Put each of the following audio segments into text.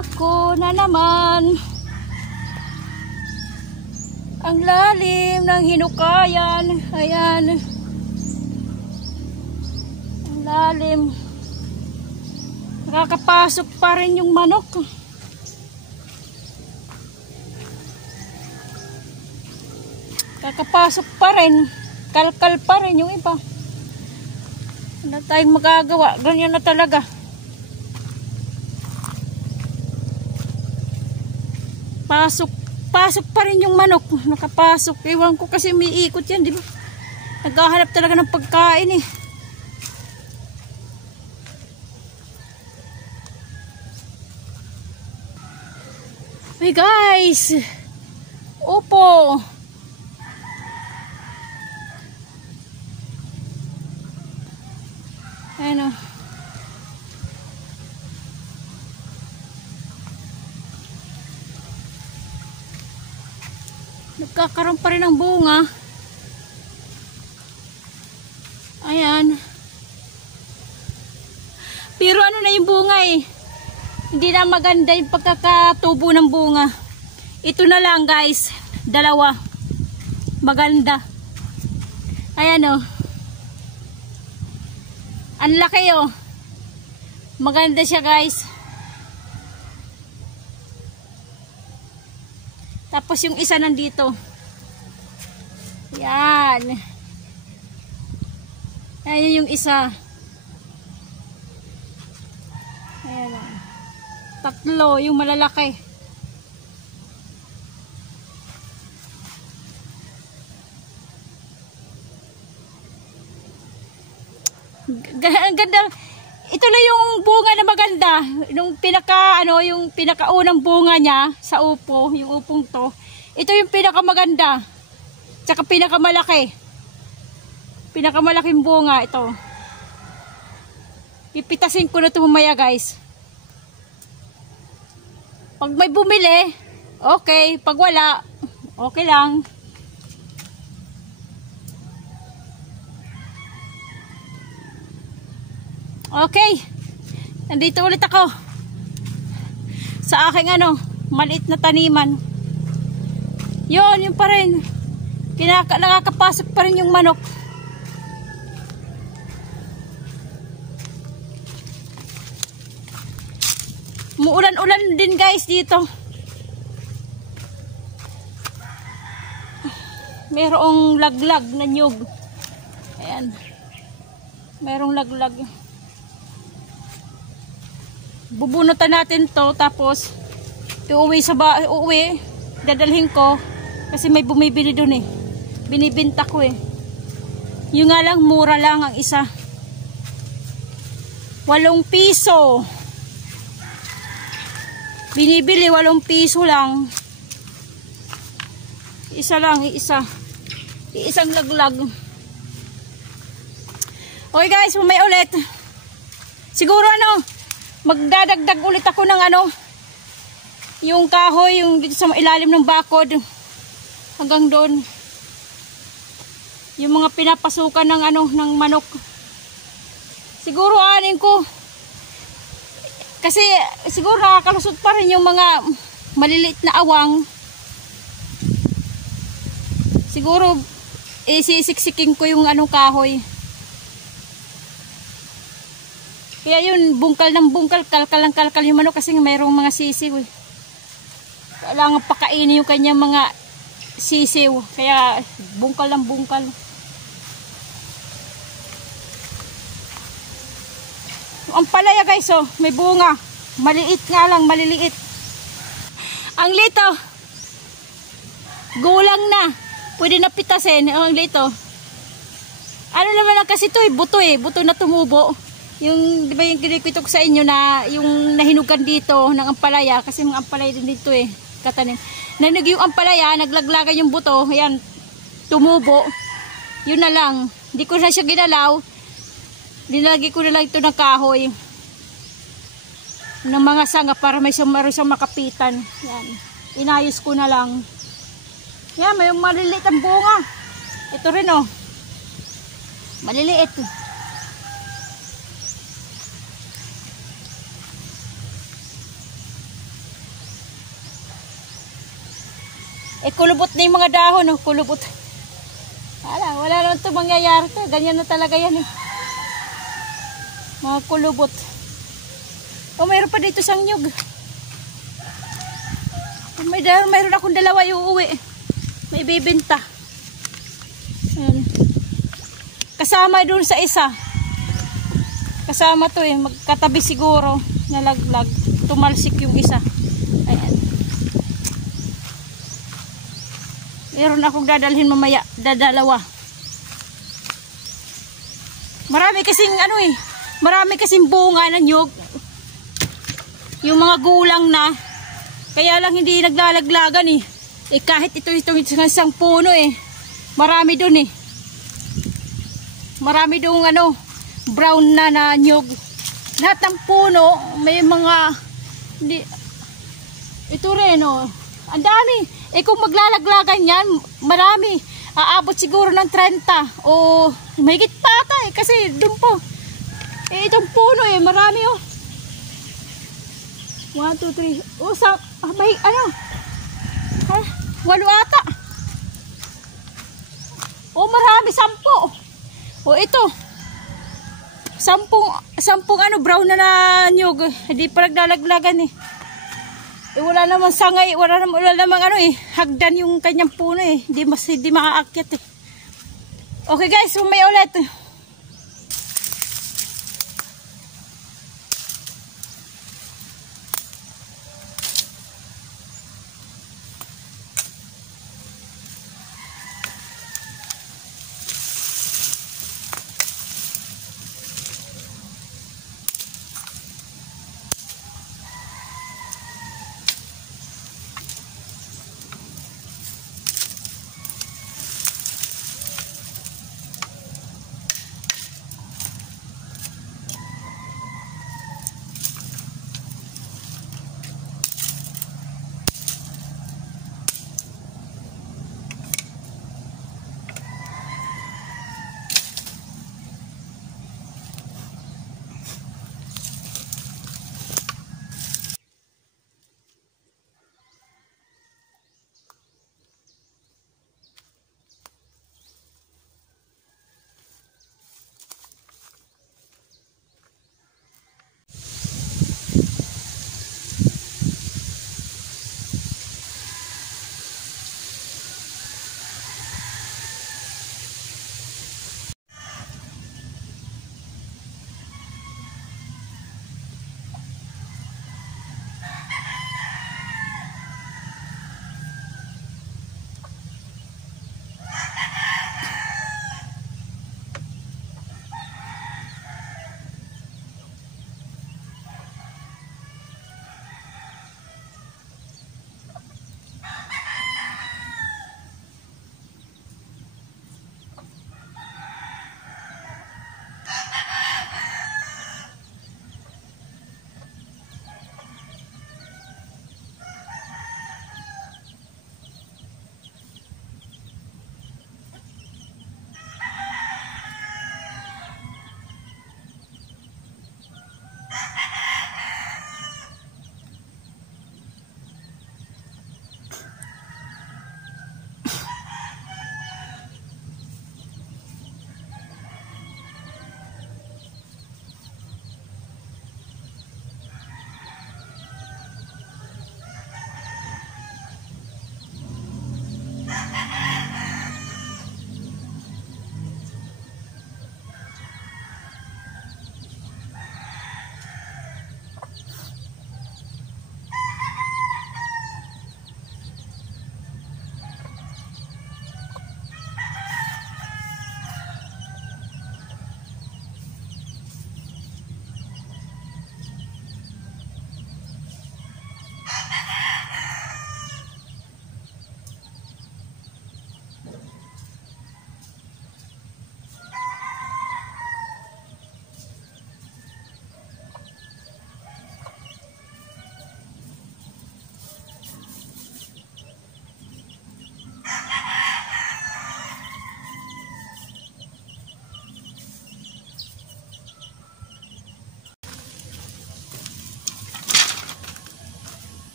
Ako na naman. Ang lalim ng hinukayan. Ayan. Ang lalim. Nakakapasok pa rin yung manok. Kakapasok pa rin. Kalkal pa rin yung iba. Ano tayong magagawa? Ganyan na talaga. Pasok pa rin yung manok. Nakapasok. Ewan ko kasi may ikot yan, di ba? Naghahanap talaga ng pagkain eh. Hey guys! Opo! Ayan o. Nagkakaroon pa rin ng bunga. Ayan. Pero ano na yung bunga eh. Hindi na maganda yung pagkakatubo ng bunga. Ito na lang guys. Dalawa. Maganda. Ayan o. Ang laki o. Maganda siya guys. Tapos yung isa nandito. Yan. Ayan yung isa. Ayan o. Tatlo yung malalaki. Ang ganda. Ito na yung bunga na maganda. Yung pinakaunang bunga niya sa upo, yung upong to. Ito yung pinakamaganda. Tsaka pinakamalaki. Pinakamalaking bunga ito. Pipitasin ko na ito mamaya guys. Pag may bumili, okay. Pag wala, okay lang. Okay. Nandito ulit ako. Sa aking maliit na taniman. Yun pa rin. Nakakapasok pa rin yung manok. Muulan-ulan din guys dito. Merong laglag na nyug. Ayan. Merong laglag. Bubunutan natin to tapos uuwi dadalhin ko kasi may bumibili dun eh. Binibenta ko eh. Yung nga lang mura lang ang isa. 8 piso. Binibili 8 piso lang. Isa lang, iisang laglag. Okay guys, may ulit. Siguro magdadagdag ulit ako ng yung kahoy, yung dito sa ilalim ng bakod. Hanggang doon. Yung mga pinapasukan ng manok. Siguro anin ko. Kasi siguro nakakalusot pa rin yung mga maliliit na awang. Siguro sisiksikin ko yung kahoy. Kaya yun, bungkal ng bungkal, kalkal ng kalkal yung manok kasi mayroong mga sisiw eh. Kailangan pakainin yung kanyang mga sisiw. Kaya bungkal ng bungkal. Ang palaya guys may bunga. Maliit nga lang, maliliit. Ang lito. Gulang na. Pwede na pitasin. Ang lito. Ano naman lang kasi ito buto na tumubo. Yung, di ba yung kinikwento ko sa inyo na yung nahinugan dito ng ampalaya, kasi mga ampalaya din dito katanim. Nanog yung ampalaya, naglaglagan yung buto, ayan, tumubo. Yun na lang. Hindi ko na siya ginalaw. Dinalagay ko na lang ito ng kahoy. Ng mga sanga para may siyang makapitan. Yan. Inayos ko na lang. Yan, may maliliit ang bunga. Ito rin maliliit. Eh, kulubot na yung mga dahon, oh, kulubot. Wala naman ito mangyayari to. Ganyan na talaga yan, eh. Mga kulubot. Oh, mayroon pa dito sang nyug. Oh, mayroon akong dalawa iuuwi. May bibenta. Ayan. Kasama dun sa isa. Kasama to eh. Magkatabi siguro. Nalaglag. Tumalsik yung isa. Ayan. Meron akong dadalhin mamaya. Dadalawa. Marami kasing ano eh. Marami kasing bunga ng nyug. Yung mga gulang na. Kaya lang hindi naglalaglagan eh. Eh kahit ito isang puno eh. Marami dun eh. Marami dun ano. Brown na nyug. Lahat ng puno. May mga. Ito rin oh. Ang dami. Eh kung maglalaglagan yan. Marami. Aabot siguro ng 30. O mahigit pa ata eh. Kasi dun po. Eh itong puno eh. Marami oh. 1, 2, 3. Oh, may ano? Ha? 8 ata. Oh, marami. 10. Oh, ito. 10 ano, brown na nyug. Hindi pa naglalaglagan eh. Eh, wala namang sangay. Wala namang ano eh. Hagdan yung kanyang puno eh. Hindi makaakyat eh. Okay guys, may ulit.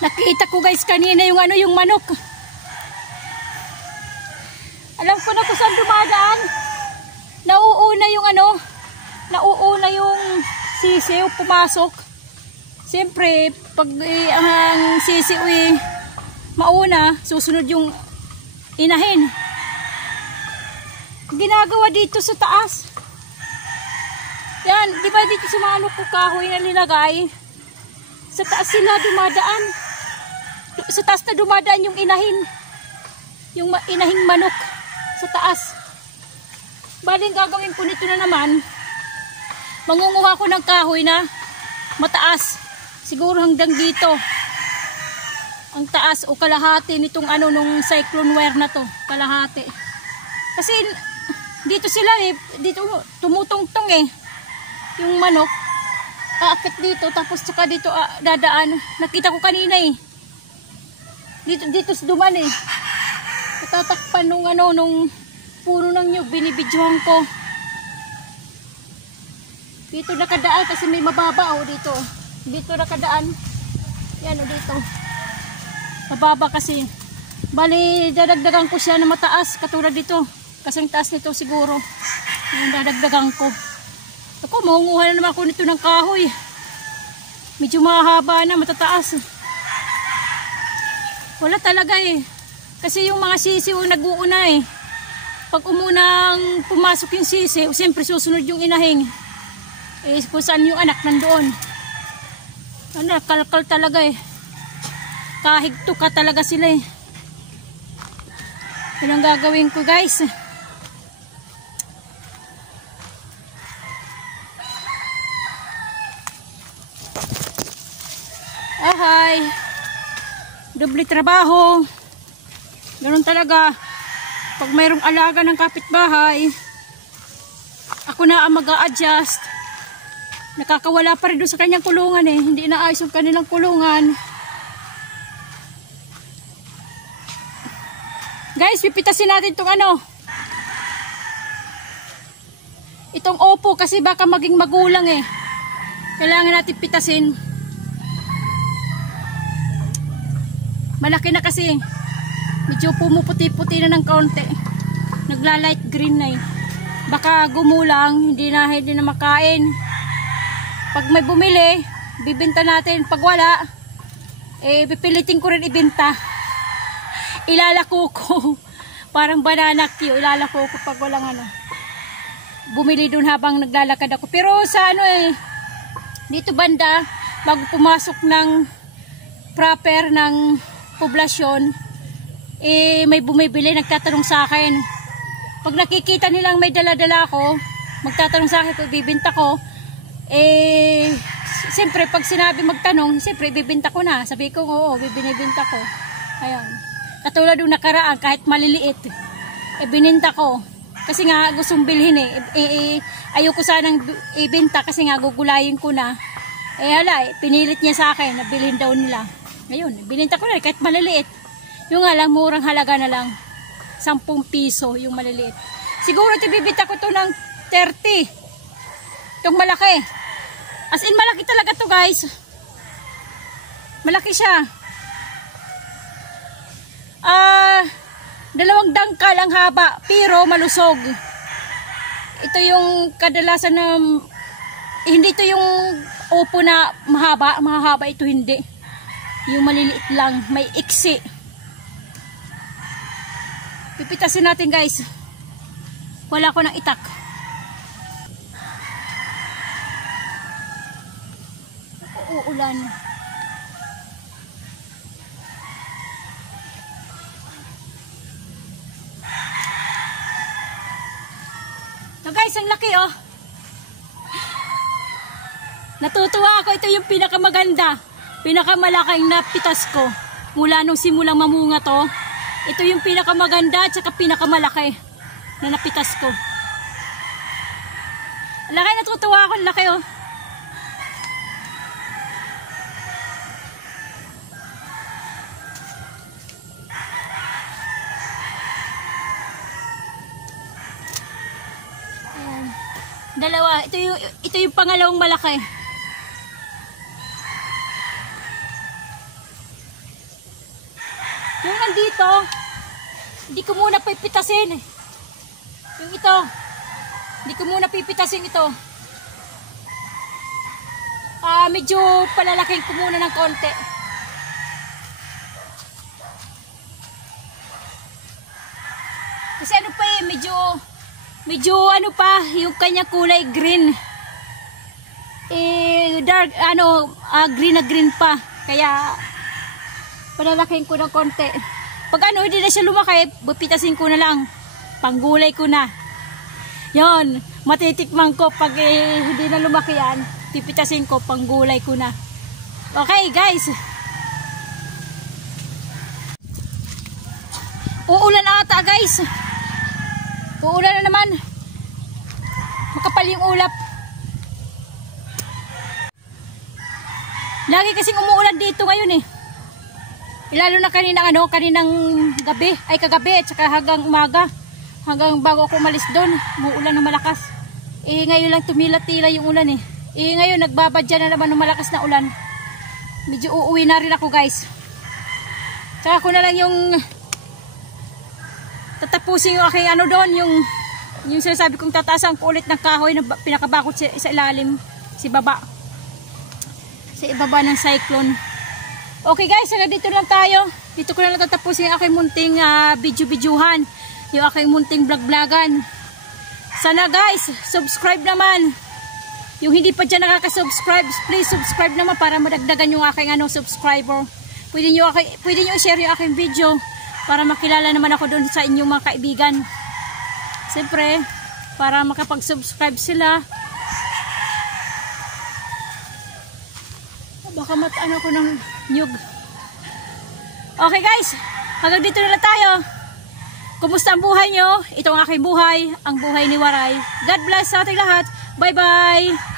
Nakita ko guys kanina yung ano, yung manok. Alam ko na kung saan dumadaan. Nauuna yung ano, nauuna yung sisiw pumasok. Siyempre, pag ang sisiw mauna, susunod yung inahin. Ginagawa dito sa taas. Yan, di ba dito sa mga ko kahoy na nilagay? Sa taas sila dumadaan. Sa taas na dumadaan yung inahin. Yung inahing manok. Sa taas. Baling gagawin ko nito na naman. Mangunguha ko ng kahoy na mataas. Siguro hanggang dito. Ang taas o kalahati nitong ano nung cyclone wire na to. Kalahati. Kasi dito sila dito tumutungtong yung manok. Aakit dito tapos saka dito dadaan. Nakita ko kanina Dito duman Natatakpan nung ano nung puno ng nyug, binibidyohan ko. Dito nakadaan kasi may mababa dito. Dito nakadaan. Yan dito. Mababa kasi. Bali dadagdagan ko siya na mataas katulad dito. Kasing taas nito siguro. Yung dadagdagan ko. Ako, maunguha na naman ako nito ng kahoy. Medyo mahaba na, matataas. Wala talaga Kasi yung mga sisiw nag-uuna Pag umunang pumasok yung sisiw, siyempre susunod yung inahing. Kung saan yung anak nandoon. Kalkal talaga Kahigto ka talaga sila Yan ang gagawin ko guys. Ahay. Doble trabaho. Ganun talaga. Pag mayroong alaga ng kapitbahay, ako na ang mag-a-adjust. Nakakawala pa rin doon sa kanyang kulungan Hindi naayos yung kanilang kulungan. Guys, pipitasin natin itong ano. Itong opo kasi baka maging magulang Kailangan natin pitasin. Malaki na kasi. Medyo pumuputi-puti na ng kaunti. Nagla-light green na Baka gumulang, hindi na makain. Pag may bumili, bibenta natin. Pag wala, pipilitin ko rin ibenta. Ilalako ko. Parang banana Q. Ilalako ko pag walang bumili dun habang naglalakad ako. Pero sa dito banda, bago pumasok ng proper ng poblasyon, may bumibili, nagtatanong sa akin. Pag nakikita nilang may dala-dala ako, magtatanong sa akin kung bibenta ko, siyempre pag sinabi magtanong, siyempre bibenta ko na. Sabi ko, oo, binibenta ko. Ayun. Katulad yung nakaraan, kahit maliliit, bininta ko. Kasi nga gustong bilhin ayoko sanang ibenta kasi nga gugulayin ko na. Pinilit niya sa akin na bilhin daw nila. Ngayon, bininta ko na kahit maliliit. Yung nga lang, murang halaga na lang. 10 piso yung maliliit. Siguro ibibita ko to ng 30. Itong malaki. As in, malaki talaga to guys. Malaki siya. 2 dangkal ang haba, pero malusog. Ito yung kadalasan na hindi to yung opo na mahaba ito hindi. Yung maliliit lang, may iksi. Pipitasin natin guys. Wala ko ng itak. Uulan. So guys, ang laki Natutuwa ako. Ito yung pinakamaganda. Pinakamalaking napitas ko. Mula nung simulang mamunga to. Ito yung pinakamaganda at saka pinakamalaki na napitas ko. Laki, natutuwa ako. Laki Ayan. Dalawa. Ito yung pangalawang malaki. Yung nandito, hindi ko muna pipitasin. Yung ito, hindi ko muna pipitasin ito. Medyo palalaking ko muna ng konti. Kasi ano pa eh, medyo ano pa, yung kanya kulay green. Dark, green na green pa. Kaya, palalaking ko ng konti. Pag hindi na siya lumaki, pipitasin ko na lang. Panggulay ko na. Yon, matitikman ko pag hindi na lumaki yan. Pipitasin ko, panggulay ko na. Okay guys. Uulan ata guys. Uulan na naman. Makapal yung ulap. Lagi kasing umuulan dito ngayon eh. Lalo na kaninang gabi, ay kagabi at saka hanggang umaga. Hanggang bago ako umalis doon, umuulan ng malakas. Ngayon lang tumila-tila yung ulan eh. Ngayon nagbabadya na naman ng malakas na ulan. Medyo uuwi na rin ako guys. Tsaka ako na lang yung tatapusin yung aking doon, yung sinasabi kong tataasan ko ulit ng kahoy na pinakabakot sa ilalim, sa ibaba ng cyclone. Okay guys, hanggang dito lang tayo. Dito ko na lang tatapusin yung aking munting video-videohan, yung aking munting vlog-vlogan. Sana guys, subscribe naman. Yung hindi pa dyan nakaka-subscribe, please subscribe naman para madagdagan yung aking subscriber. Pwede nyo i-share yung aking video para makilala naman ako doon sa inyong mga kaibigan. Siyempre, para makapag-subscribe sila. Baka matano ko ng nyug. Okay guys, hanggang dito na lang tayo. Kumusta ang buhay nyo? Ito ang aking buhay, ang buhay ni Waray. God bless sa ating lahat. Bye bye!